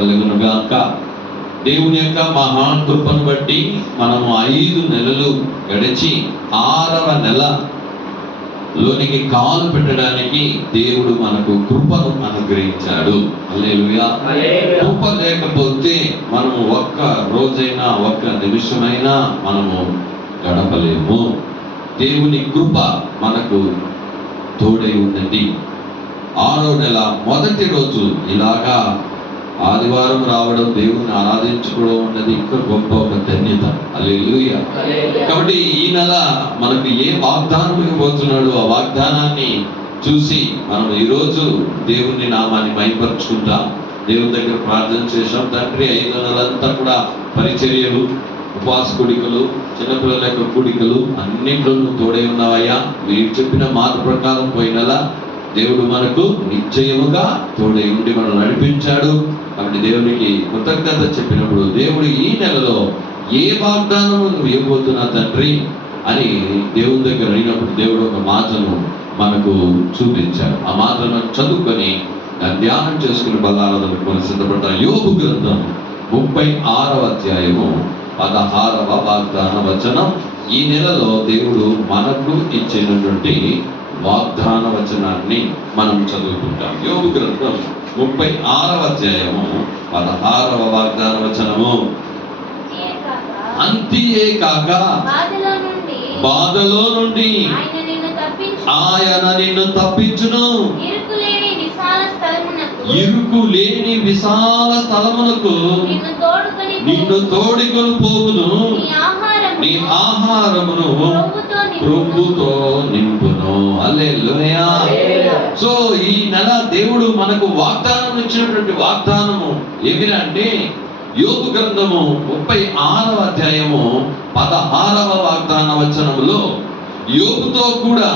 కలుగును గాక. దేవుని యొక్క మహాకృపను బట్టి మనము 5 నెలలు గడిచి 6వ నెలలోనికి కాలు పెట్టడానికి దేవుడు మనకు కృపను అనుగ్రహించాడు. హల్లెలూయా. కృప లేకపోతే మనము ఒక్క రోజైనా ఒక్క నిమిషమైనా మనము గడపలేము. దేవుని కృప మనకు తోడై ఉన్నది. 6వ నెల మొదటి రోజు ఇలాగా ఆదివారం రావడం, దేవుని ఆరాధించుకోవడం ఉన్నది ఇంకా గొప్ప ఒక ధన్యత. హల్లెలూయా. కాబట్టి ఈ నెల మనకు ఏ వాగ్దానం ఇవ్వబోతున్నాడో ఆ వాగ్దానాన్ని చూసి మనం ఈరోజు దేవుని నామాన్ని మహిమపరుచుకుంటాం. దేవుని దగ్గర ప్రార్థన చేశాం. తండ్రి 5 నెలలంతా కూడా పరిచర్యలు, ఉపవాస కూడికలు, చిన్నపిల్లల యొక్క కూడికలు అన్నింటిలో తోడై ఉన్నావయ్యా. మీరు చెప్పిన మాట ప్రకారం పోయినలా దేవుడు మనకు నిశ్చయముగా తోడై ఉండి మనం నడిపించాడు. కాబట్టి దేవునికి కృతజ్ఞత చెప్పినప్పుడు దేవుడు ఈ నెలలో ఏ వాగ్దానం నువ్వు ఇవ్వబోతున్నా తండ్రి అని దేవుని దగ్గర అయినప్పుడు దేవుడు ఒక మాటను మనకు చూపించాడు. ఆ మాటను చదువుకొని ధ్యానం చేసుకుని బలారాధన కొని సిద్ధపడ్డ యోబు గ్రంథం 36వ అధ్యాయము 16వ వాగ్దాన వచనం. ఈ నెలలో దేవుడు మనకు ఇచ్చినటువంటి వాగ్దాన వచనాన్ని మనం చదువుకుంటాం. యోబు గ్రంథం 36వ అధ్యాయము 16వ వాగ్దాన వచనము. అంతియే కాక బాధలో నుండి ఆయన నిన్ను తప్పించును, ఇరుకు లేని విశాల స్థలమునకు నిన్ను తోడుకొని పోవును, నీ ఆహారమును ప్రభుతో నింపును. హల్లెలూయా. సో ఈ నెల దేవుడు మనకు వాగ్దానం ఇచ్చినటువంటి వాగ్దానము ఏమిటంటే యోబు గ్రంథము 36వ అధ్యాయము 16వ వాగ్దాన వచనములో యోబుతో కూడా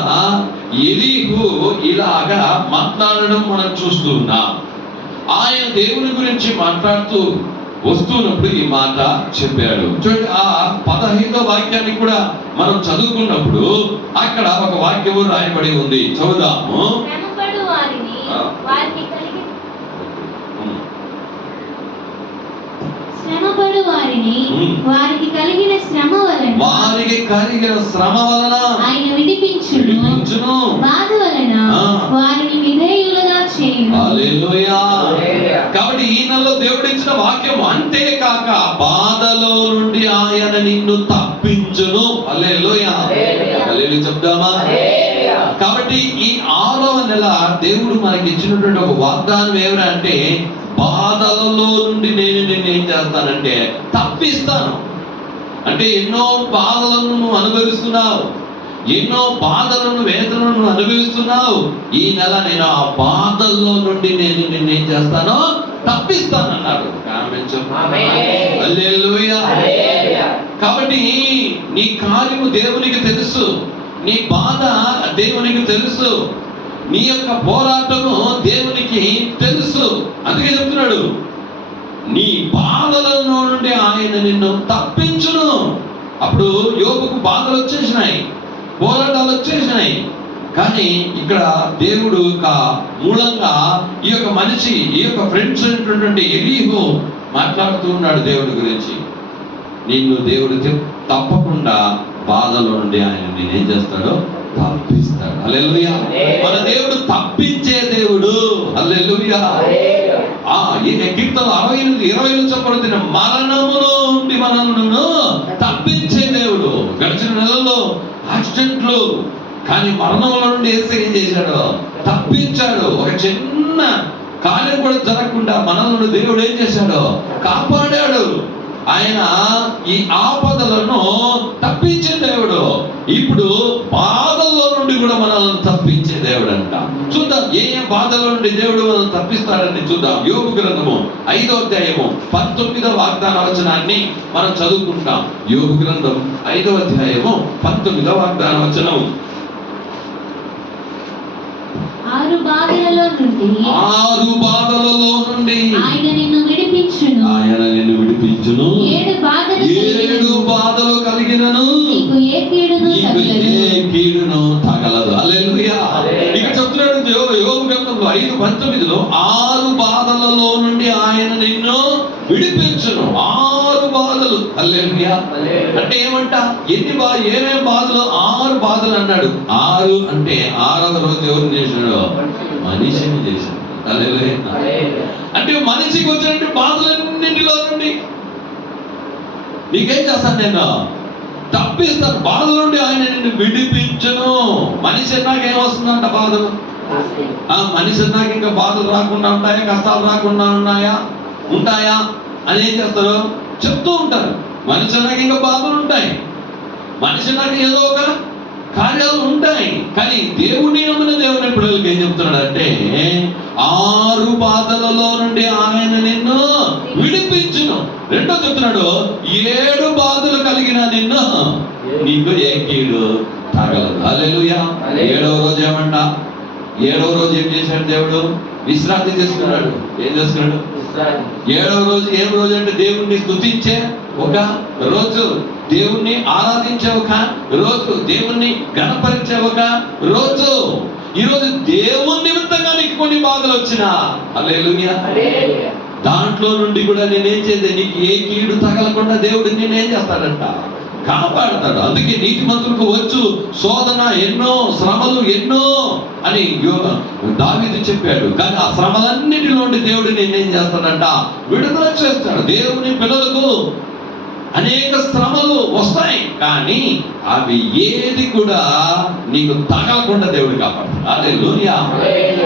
ఎలీహు ఇలాగా మాట్లాడడం మనం చూస్తున్నాం. ఆయన దేవుని గురించి మాట్లాడుతూ వస్తున్నప్పుడు ఈ మాట చెప్పాడు. చూడండి, ఆ 15వ వాక్యాన్ని కూడా మనం చదువుకున్నప్పుడు అక్కడ ఒక వాక్యము రాయబడి ఉంది. చదువుదాము. శ్రమపడు వారిని వారికి కలిగిన శ్రమ వలన ఆయన విడిపించును, బాధ వలన వారిని విధేయులుగా చేయును. హల్లెలూయా. కాబట్టి ఈ నెలలో దేవుడు ఇచ్చిన వాక్యం అంతేకాక బాధలో నుండి ఆయన నిన్ను తప్పించును. హల్లెలూయా. హల్లెలూయా చెప్తామా? కాబట్టి ఈ 6వ నెల దేవుడు మనకి ఇచ్చినటువంటి ఒక వాగ్దానం ఏమిటంటే బాధలలో నుండి నేను నిన్ను ఏం చేస్తానంటే తప్పిస్తాను. అంటే ఎన్నో బాధలను నువ్వు అనుభవిస్తున్నావు, ఎన్నో బాధలను వేదనలను అనుభవిస్తున్నావు. ఈ నెల నేను ఆ బాధల్లో నుండి నేను నిన్ను ఏం చేస్తానో తప్పిస్తానన్నాడు. హల్లెలూయా. కాబట్టి నీ కార్యము దేవునికి తెలుసు, నీ బాధ దేవునికి తెలుసు, నీ యొక్క పోరాటము దేవునికి తెలుసు. అందుకే చెప్తున్నాడు, నీ బాధల నుండి ఆయన నిన్ను తప్పించును. అప్పుడు యోబుకు బాధలు వచ్చేసినాయి, పోరాటాలు వచ్చేసినాయి. కానీ ఇక్కడ దేవుడు యొక్క మూలంగా ఈ యొక్క మనిషి, ఈ యొక్క ఫ్రెండ్స్ అయినటువంటి ఎలీహు మాట్లాడుతూ ఉన్నాడు దేవుడి గురించి. నిన్ను దేవుడు తప్పకుండా బాధలో నుండి ఆయన నేనేం చేస్తాడో తప్పిస్తాడు. హల్లెలూయా. మన దేవుడు తప్పించే దేవుడు. హల్లెలూయా. కీర్తన 68:20 చెప్పబడుతున్న మరణములో నుండి మనల్ని తప్పించే దేవుడు. గడిచిన నెలలో యాక్సిడెంట్లు, కానీ మరణంలో నుండి యేసు ఏం చేశాడు? తప్పించాడు. ఒక చిన్న కార్యం కూడా జరగకుండా మనల్ని దేవుడు ఏం చేశాడు? కాపాడాడు. ఆయన ఈ ఆపదలను తప్పించే దేవుడు. ఇప్పుడు బాధల్లో నుండి కూడా మనల్ని తప్పించే దేవుడు అంట. చూద్దాం ఏ బాధల నుండి దేవుడు మనల్ని తప్పిస్తాడని చూద్దాం. యోబు గ్రంథము 5వ అధ్యాయము 19వ వాగ్దాన వచనాన్ని మనం చదువుకుంటాం. యోబు గ్రంథం 5వ అధ్యాయము 19వ వాగ్దాన వచనం. 6 బాధలలో నుండి ఆయన నిన్ను విడిపించును, 7 బాధలు కలిగినను నీకు ఏ కీడును తగలదు. హల్లెలూయా. ఇక్కడ చెప్తున్నాడు యోబు గ్రంథంలో 5:19 6 బాధలలో బాధల్లో నుండి ఆయన నిన్ను విడిపించును. 6 బాధలు. హల్లెలూయా. అంటే ఏమంట? ఏమేం బాధలు? 6 బాధలు అన్నాడు. 6 అంటే 6వ రోజు ఎవరిని చేశాడు? మనిషిని చేశాడు. హల్లెలూయా. అంటే మనిషికి వచ్చినట్టు బాధలన్నింటిలో నుండి నీకేం చేస్తాను? నేను తప్పిస్తాను. బాధల నుండి ఆయన నిన్ను విడిపించును. మనిషి నాకేమొస్తుందంట? బాధలు. మనిషి నాకు ఇంకా బాధలు రాకుండా ఉంటాయా? కష్టాలు రాకుండా ఉంటాయా అని ఏం చేస్తారు? చెప్తూ ఉంటారు. మనిషి నాకు ఇంకా బాధలు ఉంటాయి, మనిషి నాకు ఏదో ఒక కార్యాలు ఉంటాయి. కానీ దేవుని దేవుని పిల్లలకి ఏం చెప్తున్నాడు అంటే 6 బాధలలో నుండి ఆయన నిన్ను విడిపించును. రెండో చెప్తున్నాడు 7 బాధలు కలిగిన నిన్ను నీకు ఏ కీడు తగలదు. హల్లెలూయా. 7వ రోజు ఏమంట? 7వ రోజు ఏం చేశాడు దేవుడు? విశ్రాంతి చేసుకున్నాడు. ఏం చేస్తున్నాడు? 7వ రోజు ఏం రోజు అంటే దేవుణ్ణి స్తుతించే ఒక రోజు, దేవుణ్ణి ఆరాధించే ఒక రోజు, దేవుణ్ణి గణపరిచే ఒక రోజు. ఈరోజు దేవుని నిమిత్తంగా నీకు కొన్ని బాధలు వచ్చినా హల్లెలూయా, దాంట్లో నుండి కూడా నేనేం చేద్దే, నీకు ఏ కీడు తగలకుండా దేవుడు నేనేం చేస్తాడంట? కాపాడతాడు. అందుకే నీతిమంతులకు వచ్చు శోధన ఎన్నో, శ్రమలు ఎన్నో అని దావీదు చెప్పాడు. కానీ ఆ శ్రమలన్నిటిలో నుండి దేవుడు నేనేం చేస్తాడంట? విడుదల చేస్తాడు. దేవుని పిల్లలకు అనేక శ్రమలు వస్తాయి, కానీ అవి ఏది కూడా నీకు తగలకుండా దేవుడు కాపాడు. హల్లెలూయా.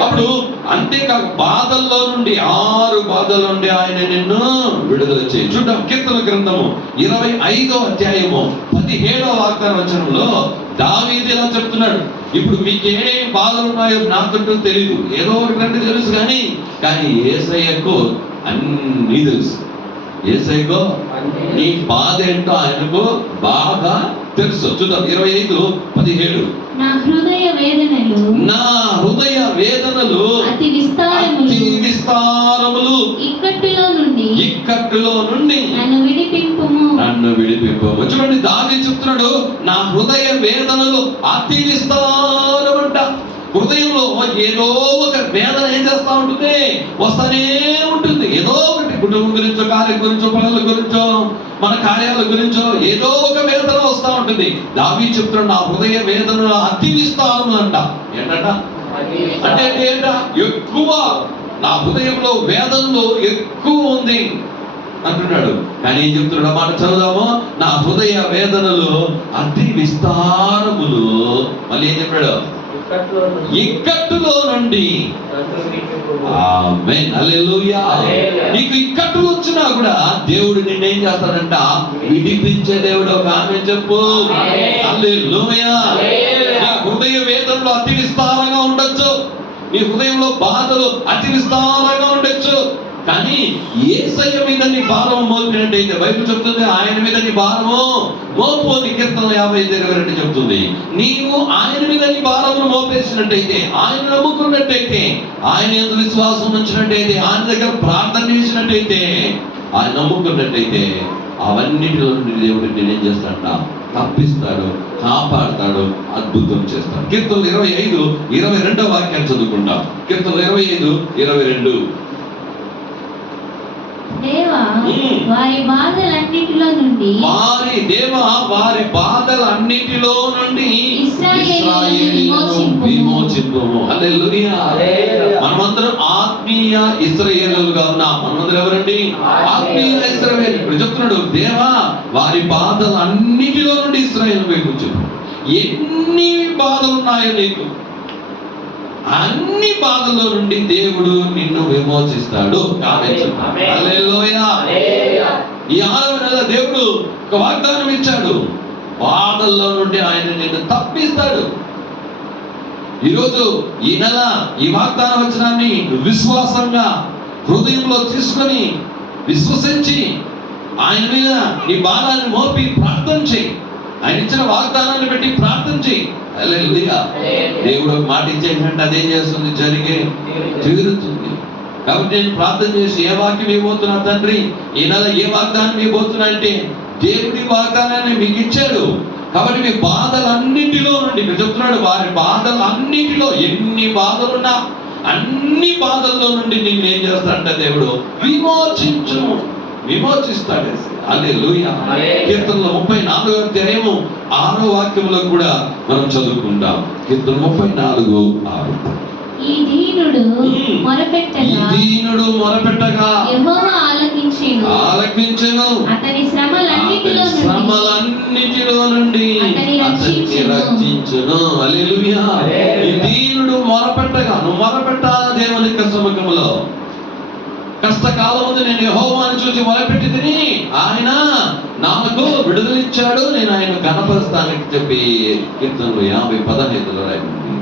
అప్పుడు అంతేకాక బాధల్లో నుండి 6 బాధల నుండి ఆయన నిన్ను విడుదల చేయి. చూద్దాం కీర్తన గ్రంథము 25వ అధ్యాయము 17వ వాగ్దానవచనంలో దావీదు ఇలా చెప్తున్నాడు. ఇప్పుడు మీకు ఏ బాధలు ఉన్నాయో నాకంటూ తెలియదు, ఏదో ఒకటి తెలుసు, కానీ యేసయ్యకు అన్నీ తెలుసు. యేసయ్యకు నీ బాధ ఏంటో ఆయనకు బాగా తెలుసు. చూద్దాం 25:17. నా హృదయ వేదనలు అతి విస్తారములు, ఇక్కట్టులో నుండి నన్ను విడిపింపుము. చూడండి దావీదు చెప్తున్నాడు, నా హృదయ వేదనలు అతి విస్తారమంట. హృదయంలో ఏదో ఒక వేదన ఏం చేస్తా ఉంటుంది? వస్తానే ఉంటుంది. ఏదో ఒకటి, కుటుంబం గురించో, కార్యం గురించో, పిల్లల గురించో, మన కార్యాల గురించో ఏదో ఒక వేదన వస్తూ ఉంటుంది. దావీదు చెప్తున్నాడు, నా హృదయ వేదనలు అతి విస్తారములు అంట. ఏంటంట అంటే ఏంట? ఎక్కువ, నా హృదయంలో వేదనలు ఎక్కువ ఉంది అంటున్నాడు. కానీ ఏం చెప్తున్నాడు? మాట చదువుదాము. నా హృదయ వేదనలు అతి విస్తారములు. మళ్ళీ ఏం చెప్పాడు? ఇక్కట్టులో నుండి. ఆమేన్. హల్లెలూయా. నీకు ఇక్కట్లు వచ్చినా కూడా దేవుడు నిన్నేం చేస్తాడంట? విడిపించే దేవుడు. ఒక ఆమేన్ చెప్పు. హల్లెలూయా. నీ హృదయ వేదనలు అతి విస్తారంగా ఉండొచ్చు, నీ హృదయంలో బాధలు అతి విస్తారంగా ఉండొచ్చు, కానీ యేసయ్య మీద నీ భారం మోపినట్టయితే బైబిల్ చెప్తుంది, ఆయన మీద నీ భారము మోపు అని కీర్తన 50:22 చెప్తుంది. నీవు ఆయన మీద నీ భారమును మోపేసినట్టయితే, ఆయన నమ్ముకున్నట్టయితే, ఆయన యందు విశ్వాసం ఉంచినట్టయితే, ఆయన దగ్గర ప్రార్థన చేసినట్టయితే, ఆయన నమ్ముకున్నట్టయితే, అవన్నిటిలో నుండి దేవుడు నేనేం చేస్తాడంట? తప్పిస్తాడు, కాపాడుతాడు, అద్భుతం చేస్తాడు. కీర్తన 25:22 వాక్యాన్ని చదువుకుంటాం. కీర్తన 25:22. దేవా వారి బాధలన్నిటిలో నుండి ఇశ్రాయేలును విమోచింపుము. హల్లెలూయా. మనమందరం ఆత్మీయ ఇశ్రాయేలుగా ఉన్నాం. మనమందరం ఎవరండి? ఆత్మీయ ఇశ్రాయేలు. ఇప్పుడు చెప్తున్నాడు, దేవా వారి బాధలన్నిటిలో నుండి ఇశ్రాయేలు విమోచింపు. ఎన్ని బాధలు ఉన్నాయో నీకు, అన్ని బాధల్లో నుండి దేవుడు నిన్ను విమోచిస్తాడు. హల్లెలూయా. ఈ 6వ నెల దేవుడు ఒక వాగ్దానం ఇచ్చాడు, బాధల్లో నుండి ఆయన నిన్ను తప్పిస్తాడు. ఈరోజు ఈ నెల ఈ వాగ్దాన వచనాన్ని విశ్వాసంగా హృదయంలో తీసుకొని విశ్వసించి ఆయన మీద నీ భారాన్ని మోపి ప్రార్థన చేయి. ఆయన ఇచ్చిన వాగ్దానాన్ని బట్టి ప్రార్థన చేయి. హల్లెలూయా. దేవుడు ఒక మాట ఇచ్చేటంటే అదేం చేస్తుంది? తీరుతుంది. కాబట్టి నేను ప్రార్థన చేసి ఏ వాక్యం ఇవ్వబోతున్నా తండ్రి, ఈ నెల ఏ వాగ్దానం ఇవ్వబోతున్నా అంటే దేవుడి వాగ్దానాన్ని మీకు ఇచ్చాడు. కాబట్టి మీ బాధలన్నింటిలో నుండి చెప్తున్నాడు, వారి బాధలన్నింటిలో ఎన్ని బాధలున్నా అన్ని బాధల్లో నుండి నిన్ను ఏం చేస్తాడంటే దేవుడు విమోచిస్తాడు. హల్లెలూయా. కీర్తనలో 34వ అధ్యాయము 6వ వాక్యంలో కూడా మనం చదువుకుంటాం. కీర్తన 34:6. ఈ దీనుడు మొరపెట్టగా యెహోవా ఆలకించెను. అతని శ్రమలన్నిటిలో నుండి అతన్ని రక్షించును. హల్లెలూయా. ఈ దీనుడు మొరపెట్టగా, నువ్వు మొరపెట్టాలా దేవుని యొక్క సముఖంలో. కష్టకాలం ఉంది, నేను యెహోవాను చూసి మొరపెట్టి తిని ఆయన నాకు విడుదలిచ్చాడు, నేను ఆయన గణపరుస్తానని చెప్పి కీర్తనలు 50:15 రాయబడింది.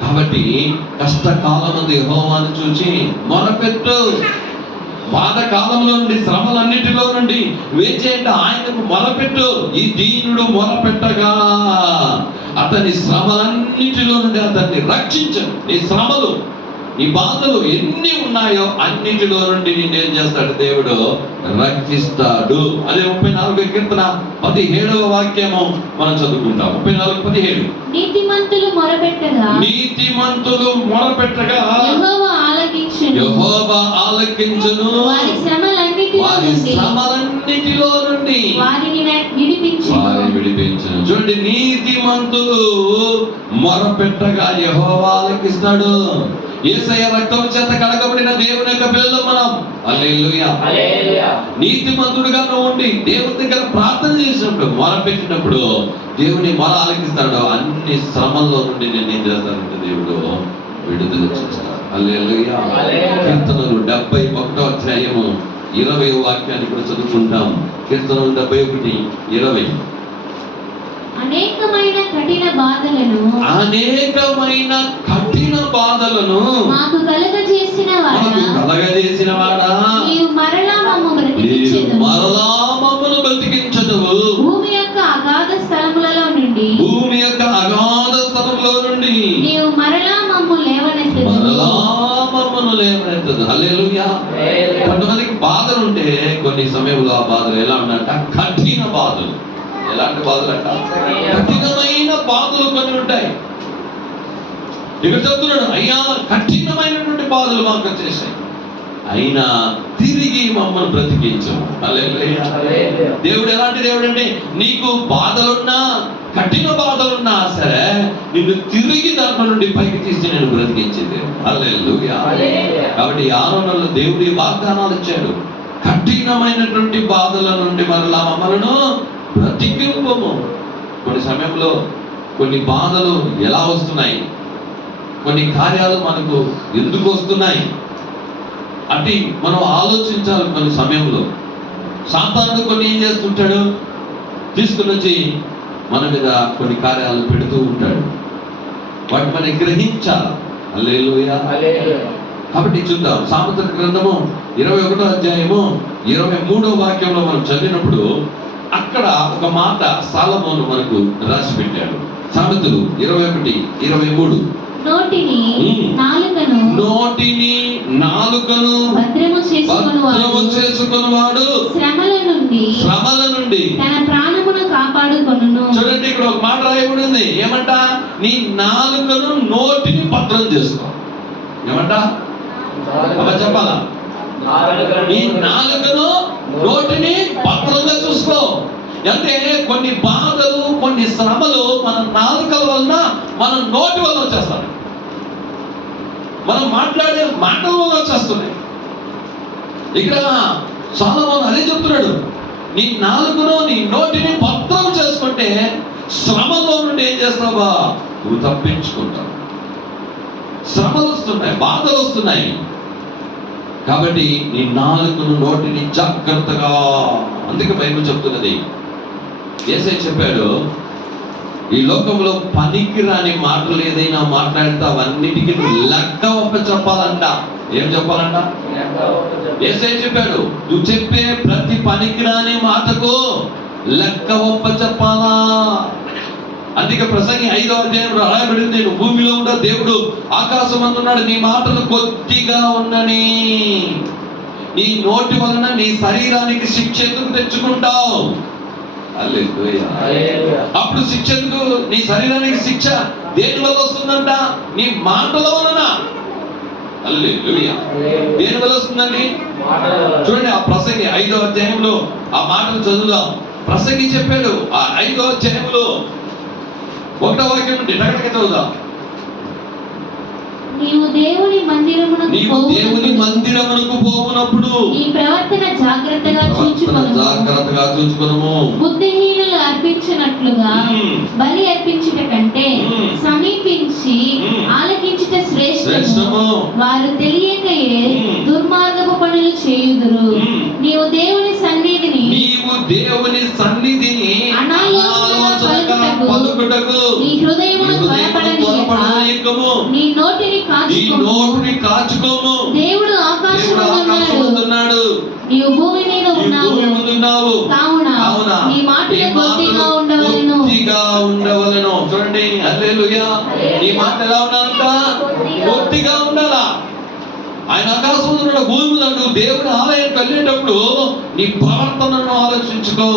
కాబట్టి కష్టకాలం ఉంది, యెహోవాను చూసి మొరపెట్టు. బాధ కాలంలో నుండి, శ్రమలన్నిటిలో నుండి వేచేట ఆయనకు మొరపెట్టు. ఈ దీనుడు మొరపెట్టగా అతని శ్రమలన్నిటిలో నుండి అతన్ని రక్షించను. నీ శ్రమలు, నీ బాధలు ఎన్ని ఉన్నాయో అన్నిటిలో నుండి నిన్నేం చేస్తాడు దేవుడు? రక్షిస్తాడు. అదే 34వ కీర్తన 17వ వాక్యము మనం చదువుకుంటాం. 34:17. నీతిమంతులు మొరపెట్టగా యెహోవా ఆలకించును. వారి శ్రమలన్నిటిలో నుండి వారిని విడిపించును. చూడండి, నీతిమంతులు మొరపెట్టగా యెహోవా ఆలకిస్తాడు. యేసయ్య రక్తం చేత కడగబడిన దేవుని యొక్క పిల్లలు మనం. హల్లెలూయా. నీతిమంతుడుగా నువ్వు ఉండి దేవుని దగ్గర ప్రార్థన చేసినప్పుడు, మొరపెట్టినప్పుడు దేవుని మొర ఆలకిస్తాడు. అన్ని శ్రమల్లో నుండి నేను ఏం చేస్తానంటే దేవుడు విడుదల చేస్తాడు. హల్లెలూయా. కీర్తనలు 71వ అధ్యాయము 20వ వాక్యాన్ని కూడా చదువుకుంటాం. కీర్తనలు 71:20. అనేకమైన కఠిన బాధలను మాకు కలగజేసిన వాడా, నీవు మరలా మమ్మను బ్రతికించదువు. భూమి యొక్క అగాధ స్థలములలో నుండి నీవు మరలా మమ్ము లేవనెత్తదు. హల్లెలూయా. కొంతమందికి బాధలు ఉంటే కొన్ని సమయంలో ఆ బాధలు ఎలా ఉన్నాయంట? కఠిన బాధలు. ఎలాంటి బాధలు అంట? కఠినమైన బాధలు కొన్ని ఉంటాయి. ఇక్కడ చెప్తున్నాడు, అయ్యా కఠినమైనటువంటి బాధలు మాకు వచ్చేసాయి, అయినా తిరిగి మమ్మల్ని బ్రతికించము. హల్లెలూయా. దేవుడు ఎలాంటి దేవుడు అంటే, నీకు బాధలున్నా, కఠిన బాధలున్నా సరే నిన్ను తిరిగి దాంట్లో నుండి పైకి తీసి నేను బ్రతికించేది. హల్లెలూయా. కాబట్టి ఆరోహణలో దేవుడి వాగ్దానాలు ఇచ్చాడు. కఠినమైనటువంటి బాధల నుండి మరలా మమ్మలను బ్రతికింపము. కొన్ని సమయంలో కొన్ని బాధలు ఎలా వస్తున్నాయి, కొన్ని కార్యాలు మనకు ఎందుకు వస్తున్నాయి అంటే మనం ఆలోచించాలి. కొన్ని సమయంలో సాతానుడు కొన్ని ఏం చేస్తుంటాడు? తీసుకుని వచ్చి మన మీద కొన్ని కార్యాలు పెడుతూ ఉంటాడు. వాటిని మనం గ్రహించాలి. హల్లెలూయా. కాబట్టి చూద్దాం, సామెతల గ్రంథము 21వ అధ్యాయము 23వ వాక్యంలో మనం చదివినప్పుడు అక్కడ ఒక మాట సొలొమోను మనకు రాసి పెట్టాడు. సామెతలు 21:23. నోటిని నాలుకను భద్రము చేసుకొనువాడు శ్రమల నుండి తన ప్రాణమును కాపాడుకొనును. చూడండి, ఇక్కడ ఒక మాట రాయబడింది. ఏమంట? నీ నాలుకను, నోటిని భద్రం చేసుకో. ఏమంట? చెప్పాలా? నీ నాలుకను, నోటిని భద్రంగా చూసుకో. అంటే కొన్ని బాధలు, కొన్ని శ్రమలు మన నాలుకల వలన, మన నోటి వల్ల వచ్చేస్తాయి. మనం మాట్లాడే మాటల వల్ల వచ్చేస్తున్నాయి. ఇక్కడ సొలొమోను అదే చెప్తున్నాడు, నీ నాలుకను, నీ నోటిని భద్రం చేసుకుంటే శ్రమలో నుండి ఏం చేస్తావా? నువ్వు తప్పించుకుంటావు. శ్రమలు వస్తున్నాయి, బాధలు వస్తున్నాయి. కాబట్టి నీ నాలుకను, నోటిని జాగ్రత్తగా. అందుకే బైబిల్ చెప్తున్నది, యేసయ్య చెప్పాడు, ఈ లోకంలో పనికిరాని మాటలు ఏదైనా మాట్లాడితే అవన్నిటికీ లెక్క ఒప్ప చెప్పాలంట. ఏం చెప్పాలంట? యేసయ్య చెప్పాడు, నువ్వు చెప్పే ప్రతి పనికిరాని మాటకు లెక్క ఒప్ప చెప్పాలా. అందుకే ప్రసంగి 5వ అధ్యాయంలో రాయబడింది, నేను భూమిలో ఉన్న దేవుడు ఆకాశం అందున్నాడు, నీ మాటలు కొద్దిగా ఉన్నని. నీ నోటి వలన నీ శరీరానికి శిక్ష ఎందుకు తెచ్చుకుంటావు? అప్పుడు శిక్ష ఎందుకు? నీ శరీరానికి శిక్ష దేని వల్ల వస్తుందంట? నీ మాటల వలన. హల్లెలూయా. దేని వల్ల వస్తుందండి? చూడండి, ఆ ప్రసంగి 5వ అధ్యాయంలో ఆ మాటలు చదువుదాం. ప్రసంగి చెప్పాడు ఆ 5వ అధ్యాయంలో 1వ వాక్యం నుండి టకటక చదువుదాం. నీవు దేవుని మందిరమునకు పోవునప్పుడు నీ ప్రవర్తన జాగ్రత్తగా చూచుకొనుము. బుద్ధిహీనులు అర్పించినట్లుగా బలి అర్పించుట కంటే సమీపించి ఆలకించుట శ్రేష్టము. వారు తెలియకయే దుర్మార్గపు పనులు చేయుదురు. నీవు దేవుని సన్నిధిని అనాలోచనగా పలుకుటకు నీ హృదయమును త్వరపడనీయకము. నీ నోటిని కాచుకోము. దేవుడు ఆకాశమందున్నాడు, నీవు భూమి మీద ఉన్నావు. కావున నీ మాటలు కొద్దిగా ఉండవలెను. చూడండి, హల్లెలూయా. నీ మాట ఎలా ఉండాలంట? కొద్దిగా ఉండాలా. ఆయన ఆకాశం ఉన్నాడు, భూమి ఉన్నాడు. దేవుని ఆలయానికి వెళ్ళేటప్పుడు నీ ప్రవర్తనను ఆలోచించుకో.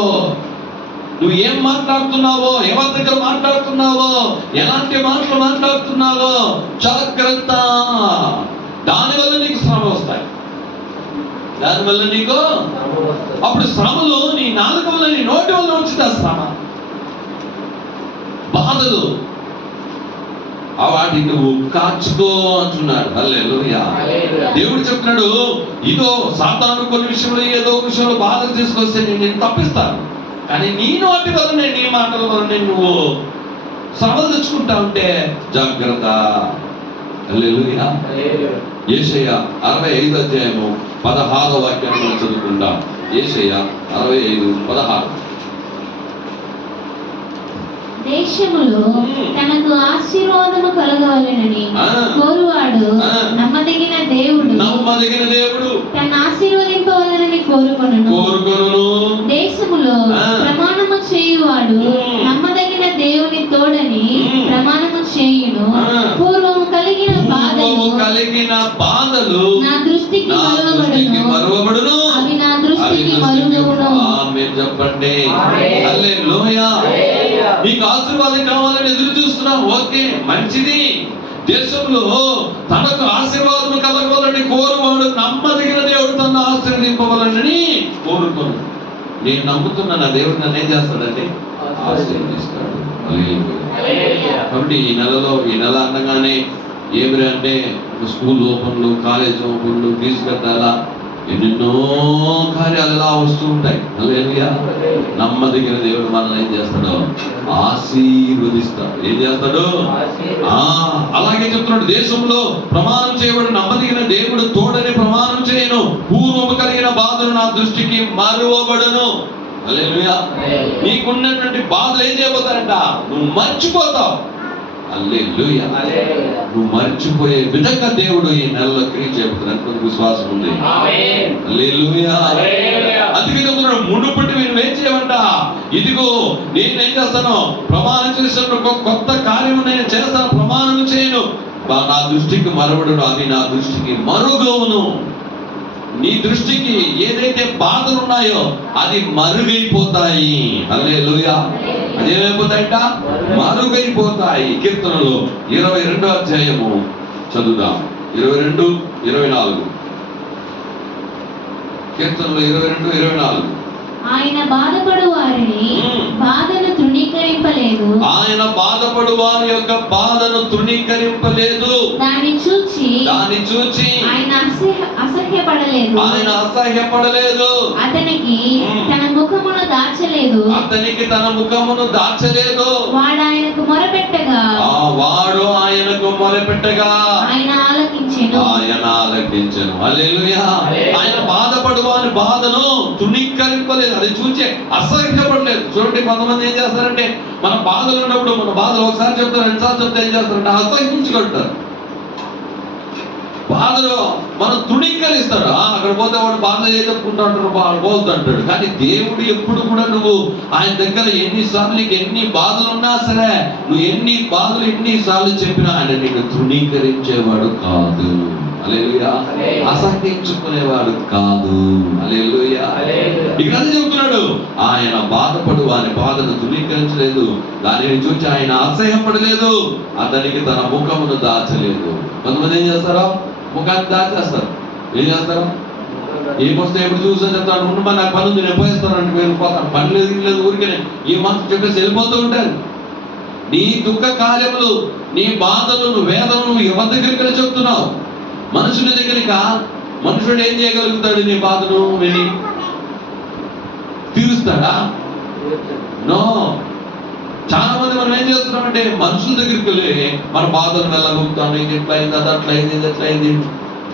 నువ్వు ఏం మాట్లాడుతున్నావో, ఎవరి దగ్గర మాట్లాడుతున్నావో, ఎలాంటి మాటలు మాట్లాడుతున్నావో జాగ్రత్త. దానివల్ల నీకు శ్రమ వస్తాయి. దానివల్ల నీకు అప్పుడు శ్రమలు నీ నాలుక వల్ల, నీ నోటి వల్ల వచ్చింది ఆ శ్రమ, బాధలు. వాటిని నువ్వు కాచుకో అంటున్నాడు. హల్లెలూయా. దేవుడు చెప్తున్నాడు, ఇదో సాతాను కొన్ని విషయంలో ఏదో విషయంలో బాధలు తీసుకొస్తే నేను తప్పిస్తాను, కానీ నీ నోటి వల్లనే, నీ మాటల వల్లనే నువ్వు శ్రమలు తెచ్చుకుంటా ఉంటే జాగ్రత్త. హల్లెలూయా. యేషయా 65వ అధ్యాయము 16వ వాక్యాన్ని మనం చదువుకుంటాం. యేషయా 65:16. దేశములో తనకు ఆశీర్వాదము కలగవలెనని కోరువాడు నమ్మదగిన దేవుడు తన ఆశీర్వదింపవలెనని కోరుకొనును. దేశములో ప్రమాణము చేయువాడు నమ్మదగిన దేవుని తోడని ప్రమాణము చేయును. పూర్వము కలిగిన బాధలు నా దృష్టికి మరువబడును, అవి నా దృష్టికి మరువబడును. ఆమేన్ చెప్పండి. హల్లెలూయా. నీకు ఆశీర్వాదం కావాలని ఎదురు చూస్తున్నావు, ఓకే, మంచిది. దేశంలో తనకు ఆశీర్వాదం కలగవాలని కోరువాడు నమ్మదగిన దేవుడు తను ఆశీర్వదింపవాలని కోరుకోను. నేను నమ్ముతున్నా నా దేవుడు నన్ను ఏం చేస్తాడంటే ఆశీర్వదిస్తాడు. కాబట్టి ఈ నెల అనగానే ఏమిరా అంటే స్కూల్ ఓపెన్లు, కాలేజ్ ఓపెన్లు, ఫీజు కట్టాలా, ఎన్నెన్నో కార్యాలు ఎలా వస్తూ ఉంటాయి. హల్లెలూయా. నమ్మదగిన దేవుడు మనల్ని ఏం చేస్తాడు? ఆశీర్వదిస్తాడు. ఏం చేస్తాడు? అలాగే చెప్తున్నాడు, దేశంలో ప్రమాణం చేయబడి నమ్మదగిన దేవుడు తోడని ప్రమాణం చేయను. పూర్వము కలిగిన బాధలు నా దృష్టికి మరువబడును. హల్లెలూయా. నీకున్నటువంటి బాధలు ఏం చేయబోతారంట? నువ్వు మర్చిపోతావు. హల్లెలూయా. నువ్వు మర్చిపోయే విధంగా దేవుడు ఈ నెలలో క్రియ చేయబోతున్నాడు. కొంచెం విశ్వాసం ఉంది. హల్లెలూయా. అందుకే చెప్తున్నాడు, మునుపటి నువ్వేం చేయమంట? ఇదిగో నేనేం చేస్తాను? ప్రమాణం చేసినప్పుడు కొత్త కార్యము నేను చేస్తాను, ప్రమాణం చేయను. నా దృష్టికి మరువడును, అది నా దృష్టికి మరుగవును. నీ దృష్టికి ఏదైతే బాధలు ఉన్నాయో అది మరుగైపోతాయి. హల్లెలూయా. అదేమైపోతాయంట? మరుగైపోతాయి. కీర్తనలు 22వ అధ్యాయము చదువుదాం. 22-24. కీర్తనలు 22-24. ఆయన బాధపడు వారిని బాధను తృణీకరింపలేదు. ఆయన బాధపడు వారి యొక్క బాధను తృణీకరింపలేదు. దాన్ని చూచి ఆయన అసహ్యపడలేదు. అతనికి తన ముఖమును దాచలేదు. వాడు ఆయనకు మొరపెట్టగా ఆయన ఆలకించెను. హల్లెలూయా. ఆయన బాధపడు వారి బాధను తృణీకరింపలేదు, అది చూచి అసహ్యపడలేదు. చూడండి, కొంతమంది ఏం చేస్తారంటే మన బాధలు ఉన్నప్పుడు, మన బాధలు ఒకసారి చెప్తారు, రెండుసార్లు చెప్తే ఏం చేస్తారంటే అసహించుకుంటారు. బాధలు మనం తృణీకరిస్తాడు. అక్కడ పోతే వాడు బాధ ఏ చెప్పుకుంటా ఉంటాడు, వాడు పోతుంటాడు. కానీ దేవుడు ఎప్పుడు కూడా నువ్వు ఆయన దగ్గర ఎన్ని బాధలు ఉన్నా సరే, నువ్వు ఎన్నిసార్లు చెప్పినా ఆయన నీకు తృణీకరించేవాడు కాదు. హల్లెలూయా. అసహించుకునేవాడు కాదు. హల్లెలూయా. ఇక్కడ చెబుతున్నాడు, ఆయన బాధపడు వారి బాధను తృణీకరించలేదు, దానిని చూసి ఆయన అసహ్యపడలేదు, అతనికి తన ముఖమును దాచలేదు. కొంతమంది ఏం చేస్తారో ముఖాన్ని దాచేస్తారు. ఏం చేస్తారు? ఏమొస్తే ఎప్పుడు చూసా చెప్తాను, ఉండు నాకు పని ఉంది, నేను పోయేస్తాను అంటే వెళ్ళిపోతాను. పని లేదు లేదు, ఊరికే ఈ మాట చెప్పేసి వెళ్ళిపోతూ ఉంటారు. నీ దుఃఖ కార్యములు, నీ బాధలు, నువ్వు వేదనలు నువ్వు ఎవరి దగ్గరికి చెప్తున్నావు? మనుషుల దగ్గరిక. మనుషుడు ఏం చేయగలుగుతాడు? నీ బాధను విని తీరుస్తాడా? నో. చాలా మంది మనం ఏం చేస్తున్నామంటే మనుషుల దగ్గరికి వెళ్ళి మన బాధను వెళ్ళగలుగుతాను. ఇది ఎట్లా అయింది, అది అట్లా అయింది, ఇది ఎట్లా అయింది.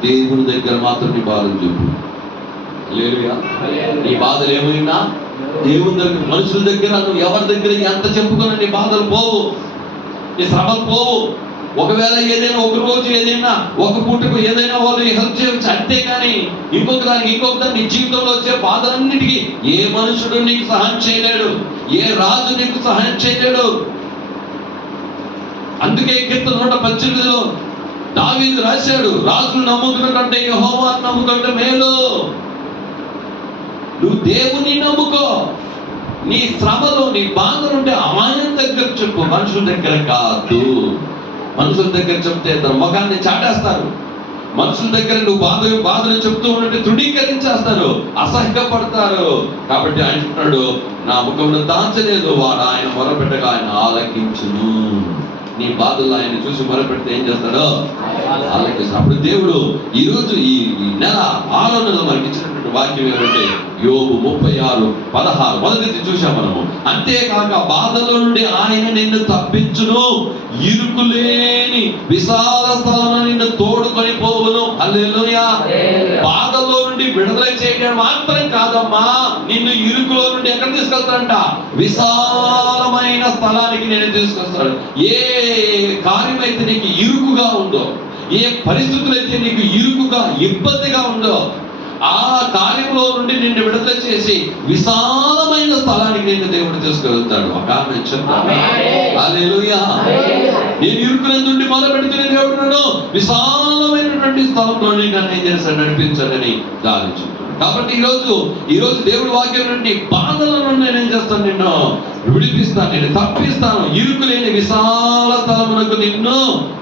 దేవుని దగ్గర మాత్రం నీ బాధలు చెప్పు. హల్లెలూయా. నీ బాధలు ఏమైనా దేవుని దగ్గర, మనుషుల దగ్గర నువ్వు ఎవరి దగ్గర ఎంత చెప్పుకున్నా నీ బాధలు పోవు, నీ శ్రమలు పోవు. ఒకవేళ ఏదైనా ఒక రోజు ఏదైనా ఒక పూటకు ఏదైనా వాళ్ళు హెల్ప్ చేయవచ్చు, అంతేకాని ఇంకొక దానికి నీ జీవితంలో వచ్చే బాధలన్నిటికీ ఏ మనుషుడు నీకు సహాయం చేయలేడు, ఏ రాజు నీకు సహాయం చేయలేడు. అందుకే కీర్తన 118లో దావీదు రాశాడు, రాజును నమ్ముకున్న కంటే యెహోవాను నమ్ముకుంటే మేలు. నువ్వు దేవుని నమ్ముకో. నీ శ్రమలో నీ బాధలుంటే ఆయన దగ్గర చెప్పు, మనుషుల దగ్గర కాదు. మనుషుల దగ్గర చెప్తే తన ముఖాన్ని చాటేస్తారు. మనుషుల దగ్గర నువ్వు బాధలు చెప్తూ ఉంటే తృణీకరించేస్తారు, అసహ్యపడతారు. కాబట్టి ఆయన అంటున్నాడు, నా ముఖమును దాచలేదు, వాడు ఆయన మొరపెట్టగా ఆయన ఆలకించును. నీ బాధలు ఆయన చూసి మొరపెడితే ఏం చేస్తాడో ఆలకిస్తాడు. అప్పుడు దేవుడు ఈరోజు ఈ నెల 6వ నెల మనకి ఇచ్చినటువంటి వాక్యం ఏమంటే యోబు 36:16 మొదటి చూసాం మనము. అంతేకాక బాధల నుండి ఆయన నిన్ను తప్పించును, ఇరుకులేని విశాల స్థలమున నిన్ను తోడుకొని పోవును. హల్లెలూయా. బాధల్లో నుండి విడుదల చేయడం మాత్రం కాదమ్మా, నిన్ను ఇరుకులో నుండి ఎక్కడ తీసుకెళ్తాడంట? విశాలమైన స్థలానికి నేను తీసుకొస్తాడు. ఏ కార్యమైతే నీకు ఇరుకుగా ఉందో, ఏ పరిస్థితులు అయితే నీకు ఇరుకుగా ఇబ్బందిగా ఉందో, ఆ కార్యంలో నుండి నిన్ను విడుదల చేసి విశాలమైన స్థలానికి నిన్ను దేవుడు తీసుకెళ్తాడు. ఒక ఆమె చెప్తాను, హల్లెలూయా. నేను ఇరుకునందుండి మొదలుపెడుతున్న దేవుడు విశాలమైనటువంటి స్థలంలో నన్ను ఏం చేస్తాడు? నడిపించాడని దావించు. కాబట్టి ఈరోజు దేవుడి వాక్యం నుండి బాధల నుండి నేనేం చేస్తాను? నిన్ను విడిపిస్తాను, నిన్ను తప్పిస్తాను, ఇరుకు లేని విశాల స్థలమునకు నిన్ను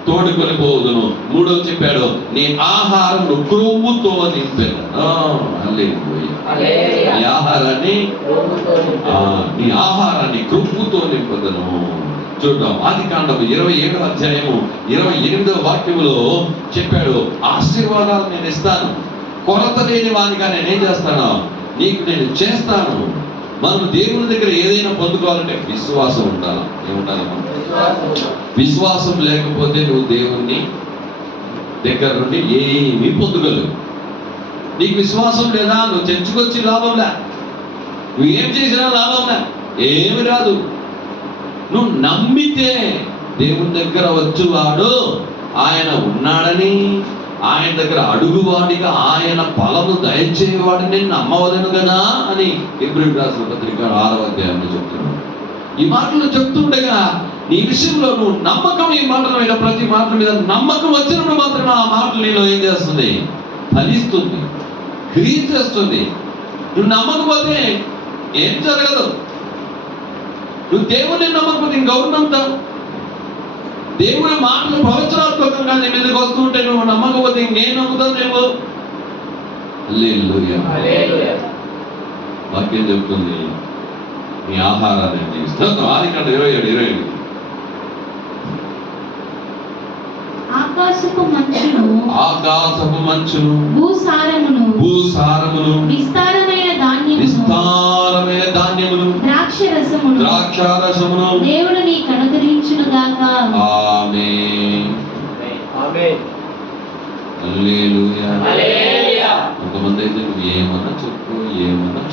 తోడుకొని పోదును. 3వ చెప్పాడు, నీ ఆహారం క్రొవ్వుతో నింపెదను. నీ ఆహారాన్ని క్రొవ్వుతో నింపదను. చూద్దాం, ఆదికాండము 27వ అధ్యాయము 28వ వాక్యములో చెప్పాడు, ఆశీర్వాదాలు నేను ఇస్తాను, కొరత లేని వానిగా నేనేం చేస్తాను? నీకు నేను చేస్తాను. మనం దేవుని దగ్గర ఏదైనా పొందుకోవాలంటే విశ్వాసం ఉండాలి. ఏముండాలి? విశ్వాసం లేకపోతే నువ్వు దేవుణ్ణి దగ్గర నుండి ఏమీ పొందుకోలేవు. నీకు విశ్వాసం లేదా, నువ్వు చర్చకొచ్చి లాభంలే, నువ్వు ఏం చేసినా లాభంలే, ఏమి రాదు. నువ్వు నమ్మితే దేవుని దగ్గర వచ్చువాడు ఆయన ఉన్నాడని, ఆయన దగ్గర అడుగువాడిగా ఆయన ఫలము దయచేవాడిని నేను నమ్మవలను కదా అని హెబ్రీయులకు రాసిన పత్రిక 6వ అధ్యాయంలో చెప్తున్నాడు. ఈ మాటలు చెప్తుండగా నీ విషయంలో నువ్వు నమ్మకం, ఈ మాటల మీద ప్రతి మాట మీద నమ్మకం వచ్చినప్పుడు మాత్రమే ఆ మాటలు నీలో ఏం చేస్తుంది? ఫలిస్తుంది, క్రియ చేస్తుంది. నువ్వు నమ్మకపోతే ఏం జరగదు. నువ్వు దేవుడిని నమ్మకపోతే ఇంకెవరు నమ్ముతావు? దేవుడి మాటలు ప్రవచనాత్మకంగా నీ మీదకి వస్తూ ఉంటే నువ్వు నమ్మకపోతే ఇంకేం నమ్ముతావు నువ్వు? హల్లెలూయా. వాక్యం చెప్తుంది, నీ ఆహారాన్ని నీకు ఇస్తాను. ఆదికాండం 27:28 ఆకాశపు మంచును భూసారమును విస్తారమైన ధాన్యమును ద్రాక్షరసమును దేవుడు నీకు అనుగ్రహించును గాక. ఆమేన్. హల్లెలూయా. కొంతమంది అయితే నువ్వు ఏమన్నా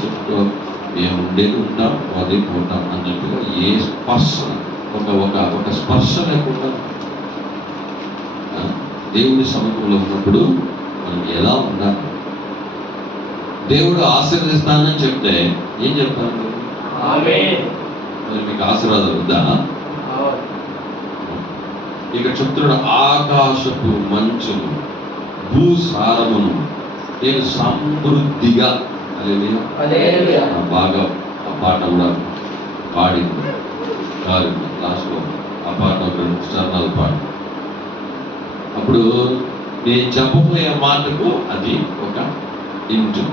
చెప్పుకో మేము ఉండేది ఉంటాం, అదే పోతాం అన్నట్టుగా ఏ స్పర్శ ఒక స్పర్శ లేకుండా దేవుని సముఖంలో ఉన్నప్పుడు మనం ఎలా ఉండాలి? దేవుడు ఆశీర్వదిస్తానని చెప్తే ఏం చెప్తాను? మరి మీకు ఆశీర్వాదం ఉందా? ఇక్కడ చెప్తున్నాడు, ఆకాశపు మంచును భూసారమును నేను సమృద్ధిగా. బాగా ఆ పాట కూడా పాడింది లాస్ట్లో. ఆ పాట ఒక 2 చరణాలు పాడు. అప్పుడు నేను చెప్పబోయే మాటకు అది ఒక ఇంటు.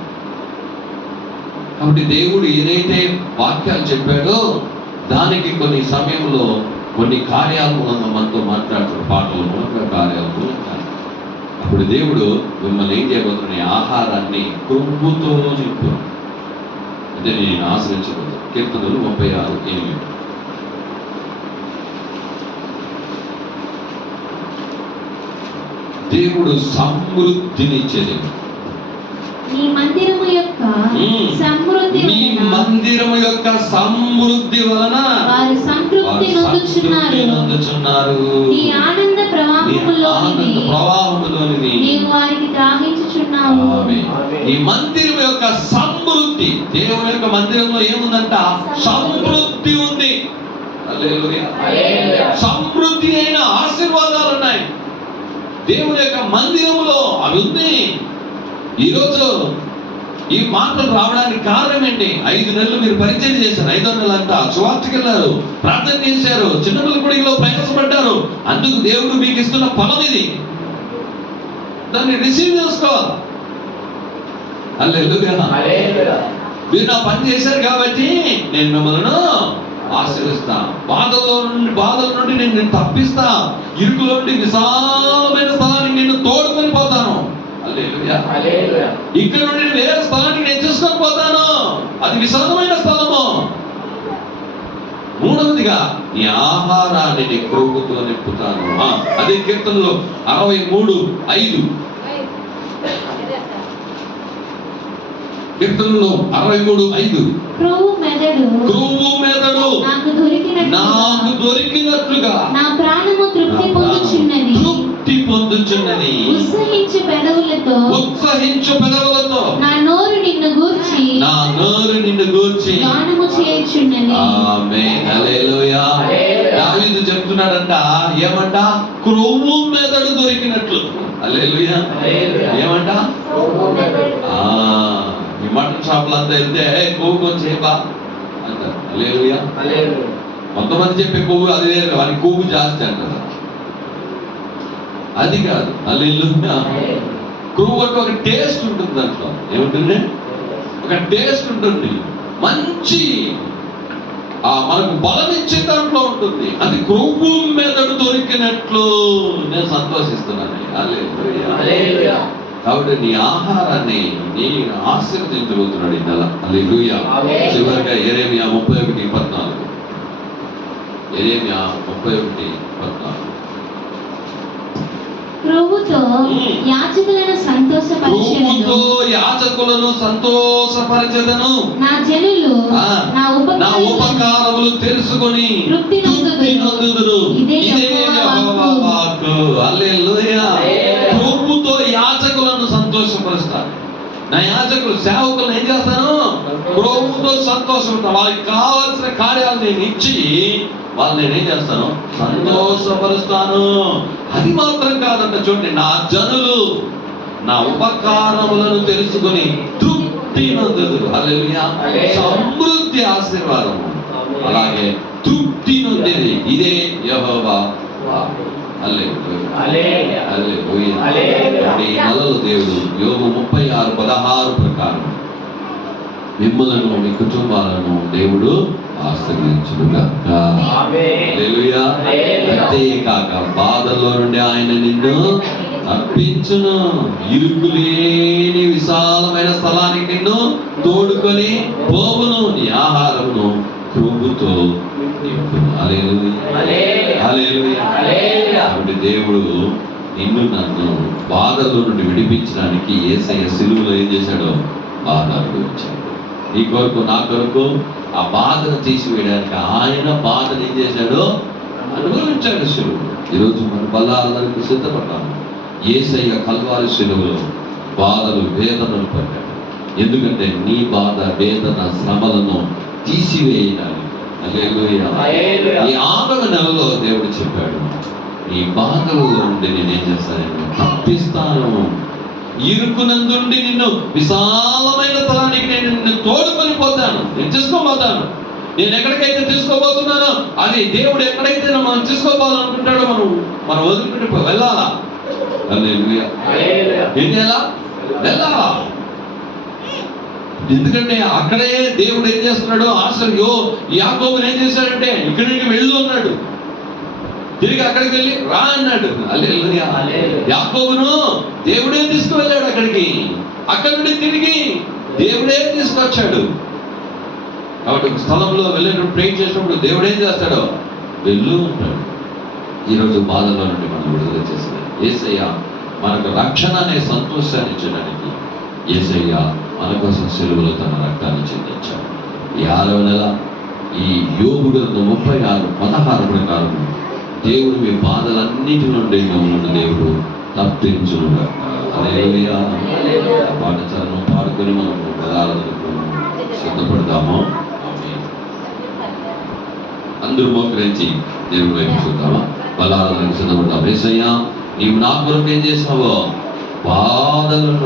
కాబట్టి దేవుడు ఏదైతే వాక్యాలు చెప్పాడో దానికి కొన్ని సమయంలో కొన్ని కార్యాల మూలంగా మనతో మాట్లాడుతాడు, పాటల మూలంగా, కార్యాల మూలంగా. అప్పుడు దేవుడు మిమ్మల్ని ఏం చేయబోతున్న ఆహారాన్ని కొవ్వుతో నింపు అంటే నేను ఆశ్రయించబోతున్నాను. కీర్తనలు 36:8. దేవుడు సమృద్ధినిచ్చేది. నీ మందిరము యొక్క సమృద్ధి నీ వలన మందిరము యొక్క సమృద్ధి వలన వారు సంతృప్తి నొందుచున్నారు. నీ ఆనంద ప్రవాహములోనిది నీవు వారికి త్రాగించుచున్నావు. ఈ మందిరం యొక్క సమృద్ధి, దేవుని యొక్క మందిరంలో ఏముందంట? సమృద్ధి ఉంది. హల్లెలూయా. సమృద్ధి అయిన ఆశీర్వాదాలు ఉన్నాయి దేవుని యొక్క మందిరములో, అవి ఉంది. ఈరోజు ఈ మాటలు రావడానికి కారణం ఏంటి? 5 నెలలు మీరు పరిచయం చేశారు, 5వ నెల అంట సువార్తకి వెళ్ళారు, ప్రార్థన చేశారు, చిన్నపిల్లల గుడిలో ప్రయాసపడ్డారు. అందుకు దేవుడు మీకు ఇస్తున్న ఫలం ఇది. దాన్ని రిసీవ్ చేసుకోవాలి. హల్లెలూయా. మీరు నా పని చేశారు కాబట్టి నేను మిమ్మల్ని ఆశీర్వదిస్తా. బాధల నుండి నేను తప్పిస్తా. ఇరుకులో నుండి విశాలమైన స్థలానికి నేను తోడుకొని పోతాను. హల్లెలూయా. ఇక్కడ నుండి వేరే స్థలానికి నేను చూసుకొని పోతాను. అది విశాలమైన స్థలము. మూడవదిగా నీ ఆహారాన్ని నీ క్రొవ్వుతో నింపుతాను. అదే కీర్తనలో 63:5. కీర్తనలో 63:5. క్రొవ్వు మెదడు నాకు దొరికినట్లుగా నా ప్రాణము తృప్తి పొందుచున్నది. ఉత్సహించు పెదవులతో నా నోరు నిన్ను గూర్చి గానము చేయుచున్నది. ఆమేన్. హల్లెలూయా. దావీదు చెప్తున్నాడంట, ఏమంట? క్రొవ్వు మెదడు దొరికినట్లు. హల్లెలూయా. ఏమంట? ఈ మటన్ షాపులు అంతా వెళ్తే కొవ్వు కొంచెం చేయబా అంటారు. హల్లెలూయా. కొంతమంది చెప్పే కొవ్వు అది వేరు, వారి కొవ్వు జాస్తి అంటారు. అది కాదు. హల్లెలూయా. కొవ్వు అంటే ఒక టేస్ట్ ఉంటుంది, దాంట్లో ఏముంటుంది? ఒక టేస్ట్ ఉంటుంది, మంచి మనకు బలం ఇచ్చే దాంట్లో ఉంటుంది. అది క్రొవ్వు మెదడు దొరికినట్లు నేను సంతోషిస్తున్నాను. హల్లెలూయా. కాబట్టి నీ ఆహారాన్ని నీ ఆశీర్వదించబోతున్నాడు ఈ నెల. హల్లెలూయా. చివరిగా యెరెమీయా 31:14. యెరెమీయా 31:14. క్రొవ్వుతో యాజకులను సంతోషపరచెదను. నా జనులు నా ఉపకారములు తెలుసుకొని తృప్తి నొందుదురు. ఇదే యెహోవా వాక్కు. హల్లెలూయా. క్రొవ్వుతో యాజకులను సంతోషపరుస్తాను. నా యాజకులు సేవకులను ఏం చేస్తాను? క్రొవ్వుతో సంతోషపడతాను. వాళ్ళకి కావాల్సిన కార్యాలు నేను ఇచ్చి వాళ్ళని నేనేం చేస్తాను? సంతోషపరుస్తాను. అది మాత్రం కాదంట, చూడండి, నా జనులు నా ఉపకారములను తెలుసుకుని తృప్తి నొందుదురు. హల్లెలూయా. సమృద్ధి ఆశీర్వాదము, అలాగే తృప్తి నొందేది ఇదే యెహోవా వాక్కు. హల్లెలూయా. హల్లెలూయా. ఈ నెలలో దేవుడు యోబు 36:16 ప్రకారం మిమ్మలను మీ కుటుంబాలను దేవుడు ఆశీర్వదించుగాక. హల్లెలూయా. అంతేకాక బాధల్లో నుండి ఆయన నిన్ను తప్పించును. ఇరుకు లేని విశాలమైన స్థలానికి నిన్ను తోడుకొని పోవును. నీ ఆహారమును క్రొవ్వుతో నింపును. హల్లెలూయా. హల్లెలూయా. కాబట్టి దేవుడు నిన్ను నన్ను బాధల్లో నుండి విడిపించడానికి యేసయ్య సిలువలో ఏం చేశాడో బాధ అనుభవించాడు. నీ కొరకు నా కొరకు ఆ బాధను తీసివేయడానికి ఆయన బాధను ఏం చేశాడో అనుభవించాడు సిలువలో. ఈరోజు మన బలాలకు సిద్ధపడ్డాము. యేసయ్య కల్వారి సిలువలో బాధలు వేదనలు పడ్డాడు. ఎందుకంటే నీ బాధ వేదన శ్రమలను తీసివేయడానికి. హల్లెలూయా. ఈ 6వ నెలలో దేవుడు చెప్పాడు, నీ బాధలలో నుండి నేనేం చేస్తాను? తప్పిస్తాను. ఇరుకునందుండి నిన్ను విశాలమైన స్థలానికి నేను నిన్ను తోడుకొని పోతాను. నేను తీసుకోబోతాను. నేను ఎక్కడికైతే తీసుకోబోతున్నానో అది దేవుడు ఎక్కడైతే మనం తీసుకోపోవాలనుకుంటాడో మనం వదిలిపెట్టి వెళ్ళాలా. హల్లెలూయా. ఏం చేయాలా? వెళ్ళాలా. ఎందుకంటే అక్కడే దేవుడు ఏం చేస్తున్నాడు, ఆశ్రయో యాకోబుని ఏం చేశాడంటే ఇక్కడి నుండి వెళ్ళు అన్నాడు, తిరిగి అక్కడికి వెళ్ళి రా అన్నాడు. హల్లెలూయా. యాకోబును దేవుడే తీసుకువెళ్ళాడు అక్కడికి, అక్కడి నుండి తిరిగి దేవుడే తీసుకొచ్చాడు. కాబట్టి ఒక స్థలంలో వెళ్ళేటప్పుడు ప్రే చేసినప్పుడు దేవుడు ఏం చేస్తాడో వెళ్ళు అంటాడు. ఈరోజు బాధల్లో నుండి మనం విడుదల చేస్తాడు యేసయ్య. మనకు రక్షణ అనే సంతోషాన్ని ఇచ్చడానికి యేసయ్య మన కోసం సెలవులో తన రక్తాన్ని చెందించాడు. ఈ 6వ నెల ఈ యోబు గ్రంథం 36:16 ప్రకారం దేవుడు మీ బాధలన్నిటి నుండి మిమ్మల్ని దేవుడు తప్పించును. హల్లెలూయా. పాట చరణం పాడుకొని మనం ఆరాధనకు సిద్ధపడతాము. ఆమేన్. అందరూ మోకరించి దేవుని వైపు చూద్దామా? బలారాధనకు సిద్ధపడతాం. యేసయ్య, నీవు నా కొరకు ఏం చేసినావో బాధలను